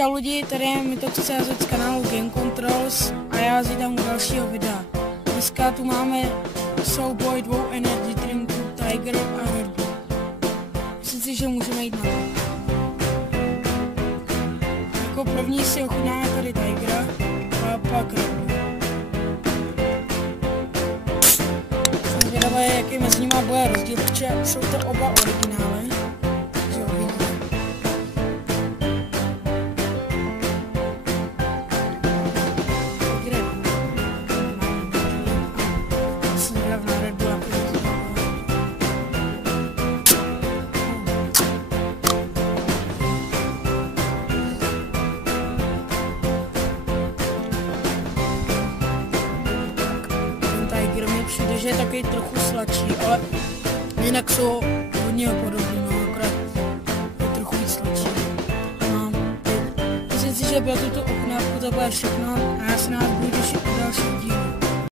Čau lidi, tady je Mitox.cz z kanálu Game Controls a já vás vítám u dalšího videa. Dneska tu máme souboj dvou energy drinků Tiger a Red Bull. Myslím si, že můžeme jít na to. Jako první si ochutnáme tady Tigera a pak Red Bull. Jsem zvědavý, jaký mezi nimi bude rozdíl, protože jsou to oba originály. Přijde, že je takový trochu sladší, ale jinak jsou hodně podobný, no, akorát je trochu víc sladší. No, myslím si, že pro tuto ochutnávku to bude všechno a já se na vás